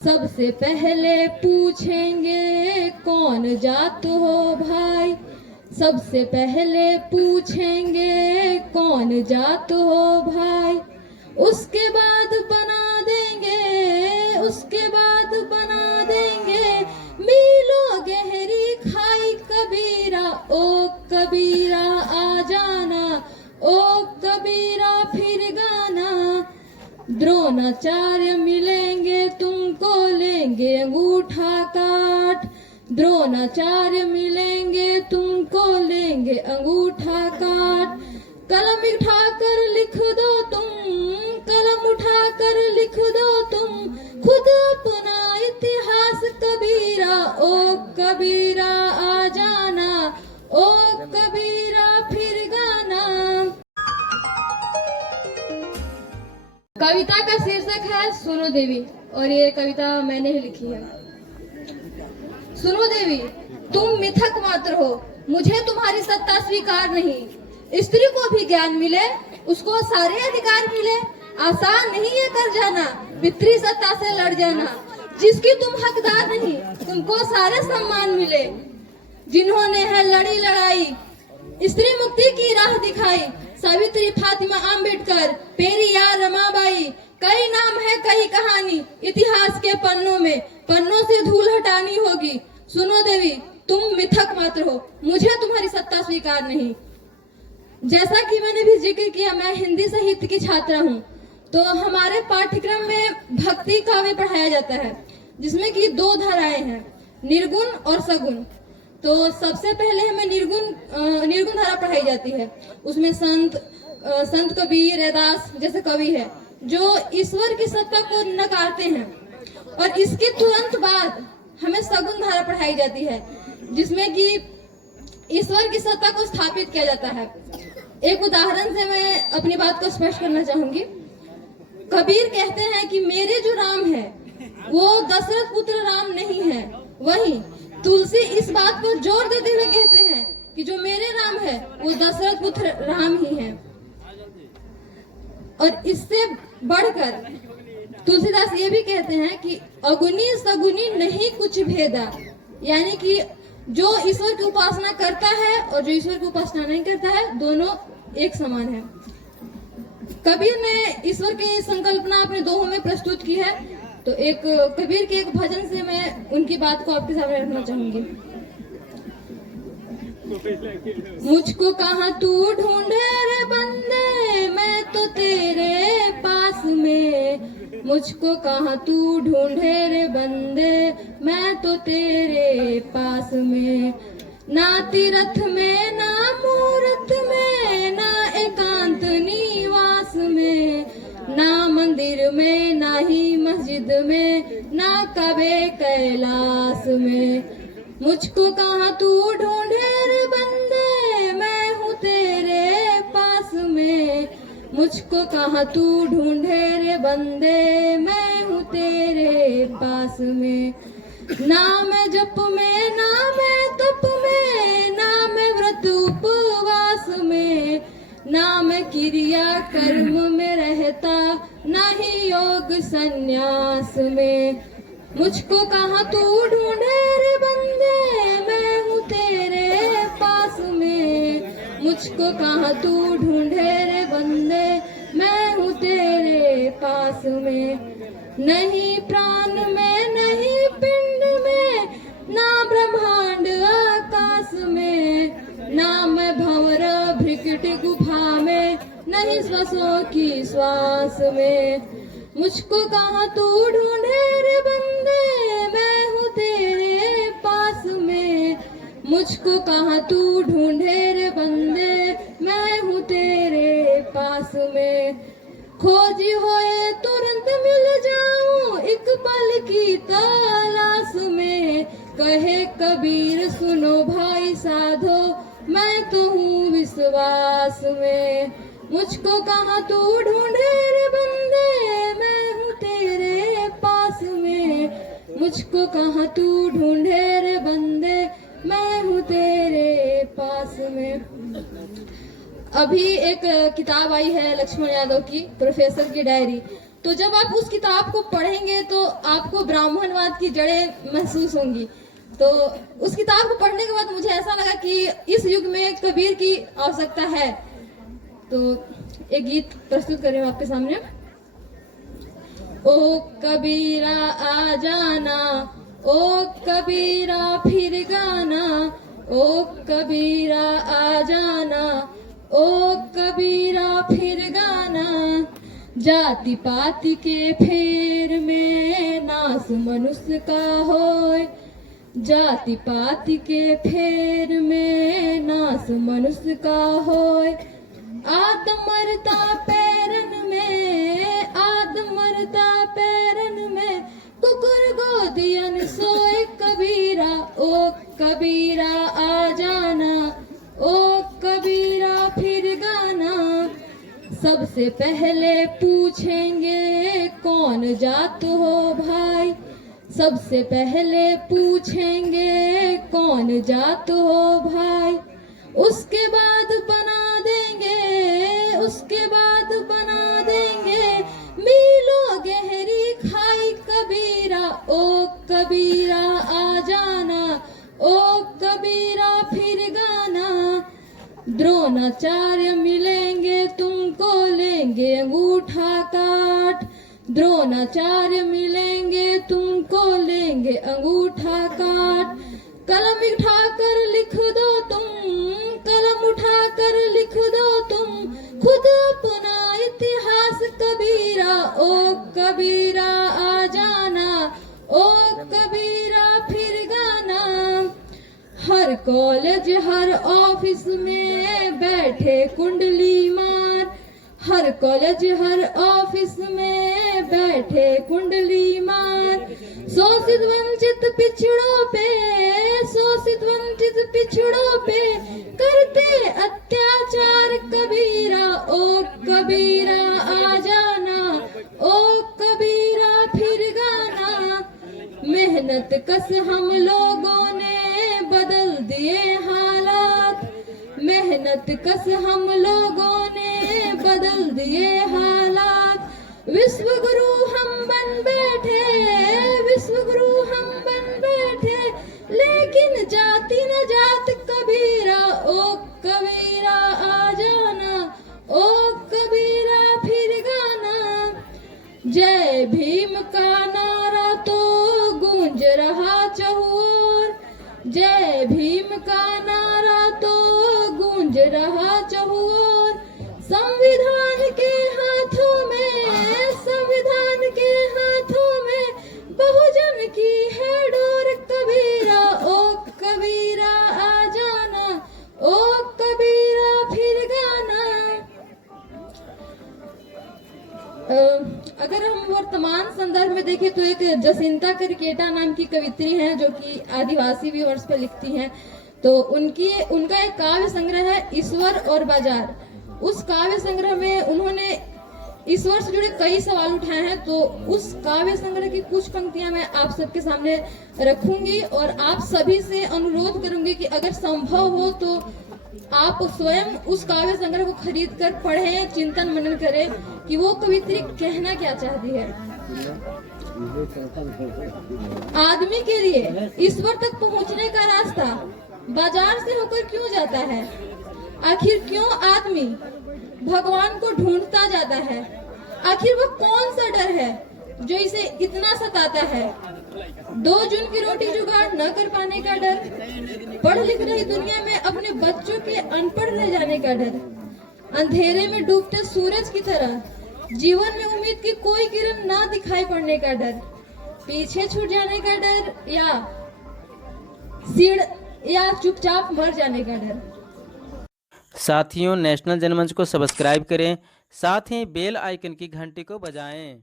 सबसे पहले पूछेंगे कौन जात हो भाई, सबसे पहले पूछेंगे कौन जात हो भाई, उसके बाद बना देंगे, उसके बाद बना देंगे मीलों गहरी खाई। कबीरा ओ कबीरा आ जाना, ओ कबीरा फिर गाना। द्रोणाचार्य मिलेंगे तुमको लेंगे अंगूठा काट, द्रोणाचार्य मिलेंगे तुमको लेंगे अंगूठा काट। कलम उठाकर लिख दो तुम, कलम उठाकर लिख दो तुम खुद अपना इतिहास। कबीरा ओ कबीरा आ जाना, ओ कबीरा फिर गाना। कविता का शीर्षक है सुनो देवी, और ये कविता मैंने ही लिखी है। सुनो देवी, तुम मिथक मात्र हो, मुझे तुम्हारी सत्ता स्वीकार नहीं। स्त्री को भी ज्ञान मिले, उसको सारे अधिकार मिले। आसान नहीं है कर जाना, पितृ सत्ता से लड़ जाना। जिसकी तुम हकदार नहीं, तुमको सारे सम्मान मिले। जिन्होंने है लड़ी लड़ाई, स्त्री मुक्ति की राह दिखाई। सावित्री, फातिमा, अम्बेडकर, पेरियार, रमाबाई, कई नाम है कई कहानी। इतिहास के पन्नों में, पन्नों से धूल हटानी होगी। सुनो देवी, तुम मिथक मात्र हो, मुझे तुम्हारी सत्ता स्वीकार नहीं। जैसा कि मैंने भी जिक्र किया, मैं हिंदी साहित्य की छात्रा हूँ, तो हमारे पाठ्यक्रम में भक्ति काव्य पढ़ाया जाता है, जिसमें कि 2 धाराएं हैं, निर्गुण और सगुण। तो सबसे पहले हमें निर्गुण धारा पढ़ाई जाती है। उसमें संत कबीर, रैदास जैसे कवि है जो ईश्वर की सत्ता को नकारते हैं। और इसके तुरंत बाद हमें सगुण धारा पढ़ाई जाती है, जिसमें कि ईश्वर की सत्ता को स्थापित किया जाता है। एक उदाहरण से मैं अपनी बात को स्पष्ट करना चाहूंगी। कबीर कहते हैं कि मेरे जो राम है वो दशरथ पुत्र राम नहीं है। वहीं तुलसी इस बात पर जोर देते हुए कहते हैं कि जो मेरे राम है वो दशरथ पुत्र राम ही है। और इससे बढ़कर तुलसीदास ये भी कहते हैं कि अगुनी सगुनी नहीं कुछ भेदा, यानी कि जो ईश्वर की उपासना करता है और जो ईश्वर की उपासना नहीं करता है, दोनों एक समान है। कबीर ने ईश्वर की संकल्पना अपने दोहों में प्रस्तुत की है। तो एक कबीर के एक भजन से मैं उनकी बात को आपके सामने रखना चाहूंगी। मुझको कहाँ तू ढूंढे रे बंदे, मैं तो तेरे पास में। मुझको कहाँ तू ढूंढे रे बंदे, मैं तो तेरे पास में। ना तीर्थ में, ना मूर्त में, ना एकांत निवास में, ना मंदिर में, ना ही मस्जिद में, ना कबे कैलाश में। मुझको कहाँ तू ढूंढे रे बंदे, मैं हूँ तेरे पास में। मुझको कहाँ तू ढूंढे रे बंदे, मैं हूँ तेरे पास में। ना मैं जप में, ना मैं तप में, ना मैं व्रत उपवास में, ना मैं क्रिया कर्म में रहता, ना ही योग संन्यास में। मुझको कहाँ तू ढूंढे रे बंदे, मैं हूँ तेरे पास में। मुझको कहाँ तू ढूंढे रे बंदे, मैं हूँ तेरे पास में। नहीं प्राण में, नहीं पिंड में, ना ब्रह्मांड आकाश में, ना मैं भंवर भृकुट गुफा में, नहीं श्वासों की श्वास में। मुझको कहाँ तू ढूंढे रे बंदे, मैं हूँ तेरे पास में। मुझको कहाँ तू ढूंढे रे बंदे, मैं हूँ तेरे पास में। खोजी होए तुरंत मिल जाऊं, एक पल की तलाश में। कहे कबीर सुनो भाई साधो, मैं तो हूँ विश्वास में। मुझको कहाँ तू ढूंढे रे बंदे, मैं हूँ तेरे पास में। मुझको कहाँ तू ढूंढे रे बंदे, मैं हूँ तेरे पास में। अभी एक किताब आई है लक्ष्मण यादव की, प्रोफेसर की डायरी। तो जब आप उस किताब को पढ़ेंगे तो आपको ब्राह्मणवाद की जड़ें महसूस होंगी। तो उस किताब को पढ़ने के बाद मुझे ऐसा लगा कि इस युग में कबीर की आवश्यकता है। तो एक गीत प्रस्तुत कर रही हूँ आपके सामने। ओ कबीरा आ जाना, ओ कबीरा फिर गाना, ओ कबीरा आ जाना, ओ कबीरा फिर गाना। जाति पाति के फेर में नास मनुष्य का होय, जाति पाति के फेर में नास मनुष्य का होय। आद मरता पैरन में, आद मरता पैरन में, कुकुर गोदियन सोए कबीरा, ओ कबीरा आ जाना, ओ कबीरा फिर गाना। सबसे पहले पूछेंगे कौन जात हो भाई, सबसे पहले पूछेंगे कौन जात हो भाई। उसके बाद बना देंगे, उसके बाद बना देंगे मीलों गहरी खाई कबीरा, ओ कबीरा आ जाना, ओ कबीरा फिर गाना। द्रोणाचार्य मिलेंगे तुमको लेंगे अंगूठा काट, द्रोणाचार्य मिलेंगे तुमको लेंगे अंगूठा काट। कलम उठाकर लिख दो तुम, कलम उठाकर लिख दो तुम खुद अपना इतिहास कबीरा, ओ कबीरा आ जाना, ओ कबीरा फिर गाना। हर कॉलेज हर ऑफिस में बैठे कुंडली मार, हर कॉलेज हर ऑफिस में बैठे कुंडली मार। शोषित वंचित पिछड़ों पे, शोषित वंचित पिछड़ों पे करते अत्याचार कबीरा, ओ कबीरा आ जाना, ओ कबीरा फिर गाना। मेहनत कस हम लोगों ने बदल दिए हालात, मेहनत कस हम लोगों ने बदल दिए हालात। विश्व गुरु हम बन बैठे, विश्व गुरु हम बन बैठे, लेकिन जाति न जात कबीरा, ओ कबीरा आ जाना, ओ कबीरा फिर गाना। जय भीम का नारा तो गूंज रहा चहुओर, जय भीम का नारा तो गूंज रहा चहुओर। संविधान के हाथों में, संविधान के हाथों में बहुजन की है डोर कबीरा, ओ कबीरा आ जाना, ओ कबीरा फिर गाना। अगर हम वर्तमान संदर्भ में देखें तो एक जसिंता करकेटा नाम की कवित्री हैं जो कि आदिवासी विवर्स पे लिखती हैं। तो उनका एक काव्य संग्रह है ईश्वर और बाजार। उस काव्य संग्रह में उन्होंने ईश्वर से जुड़े कई सवाल उठाए हैं। तो उस काव्य संग्रह की कुछ पंक्तियां मैं आप सबके सामने रखूंगी और आप सभी से अनुरोध करूंगी कि अगर संभव हो तो आप स्वयं उस काव्य संग्रह को खरीद कर पढ़ें, चिंतन मनन करें कि वो कवित्री कहना क्या चाहती है। आदमी के लिए ईश्वर तक पहुंचने का रास्ता बाजार से होकर क्यों जाता है? आखिर क्यों आदमी भगवान को ढूंढता जाता है? आखिर वो कौन सा डर है जो इसे इतना सताता है? 2 जून की रोटी जुगाड़ न कर पाने का डर, पढ़ लिख रही दुनिया में अपने बच्चों के अनपढ़ रह जाने का डर, अंधेरे में डूबते सूरज की तरह जीवन में उम्मीद की कोई किरण ना दिखाई पड़ने का डर, पीछे छूट जाने का डर या चुपचाप मर जाने का डर। साथियों, नेशनल जनमंच को सब्सक्राइब करें, साथ ही बेल आइकन की घंटी को बजाएं।